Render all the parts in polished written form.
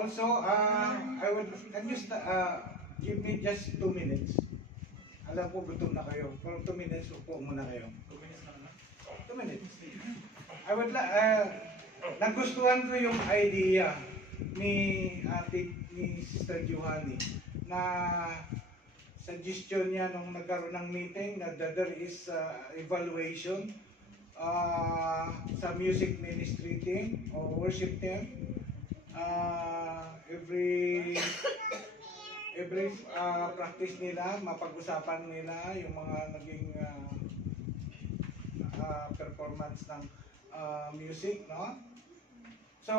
also, can you give me just 2 minutes? Alam ko gutom na kayo. For 2 minutes, upo muna kayo. 2 minutes na naman? 2 minutes. I would nagustuhan ko yung idea ni Sister Johanny na suggestion niya nung nagkaroon ng meeting na there is evaluation sa music ministry team o worship team. Every practice nila, mapag-usapan nila yung mga naging performance ng music, no? So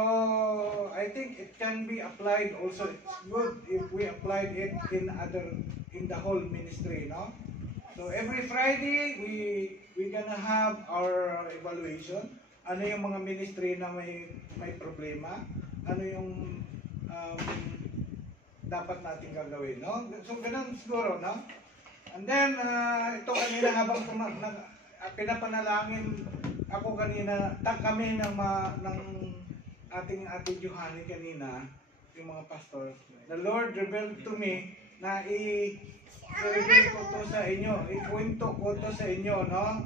I think it can be applied also. It's good if we applied it in the whole ministry, no? So every Friday we gonna have our evaluation. Ano yung mga ministry na may problema? Ano yung dapat natin gagawin, no? So ganun siguro, no? And then ito kanina habang pinapanalangin ako kanina, kami ng ating Johanny kanina, yung mga pastor, the Lord revealed to me na i-reveal ko to sa inyo, ikwento ko to sa inyo, no?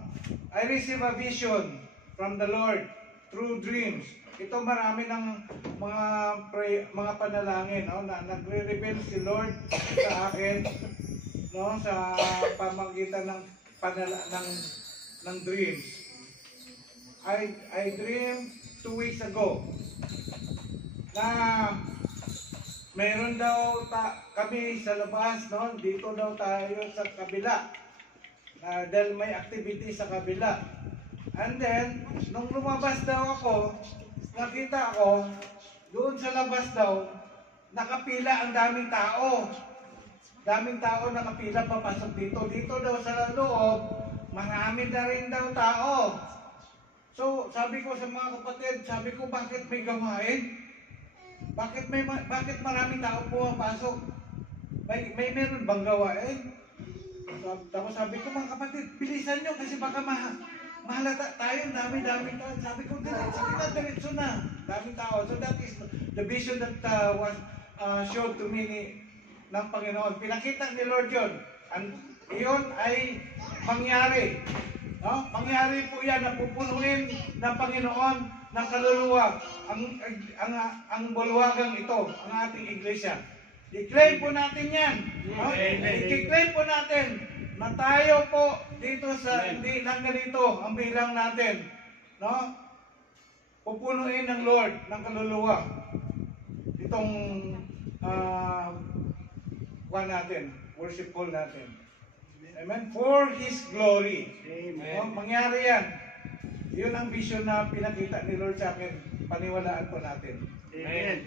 I receive a vision from the Lord through dreams. Ito marami ng mga panalangin, no, na nagre-reveal si Lord sa akin, no, sa pamamagitan ng dreams. I dreamed 2 weeks ago na meron daw kami sa labas, no, dito daw tayo sa kabila, dahil may activity sa kabila. And then nung lumabas daw ako, nakita ko, doon sa labas daw, nakapila ang daming tao. Daming tao nakapila papasok dito. Dito daw sa loob, marami na rin daw tao. So, sabi ko sa mga kapatid, sabi ko, bakit may gawain? Bakit maraming tao pumapasok? Meron bang gawain? Tapos sabi ko, mga kapatid, bilisan nyo kasi baka mahalata tayo, dami-dami tayo. Sabi ko, diretso na. Daming tao. So that is the vision that was showed to me ng Panginoon. Pinakita ni Lord yun. And yun ay mangyari. No? Mangyari po yan na pupunuin ng Panginoon ng kaluluwa ang bulwagang ito, ang ating iglesia. I-claim po natin yan. No? I-claim po natin na tayo po dito sa hindi lang ganito ang bilang natin, no? Pupunuin ng Lord ng kaluluwa itong natin, worship hall natin. Amen? For His glory. Amen. No? Mangyari yan. Yun ang vision na pinakita ni Lord sa akin. Paniwalaan po natin. Amen.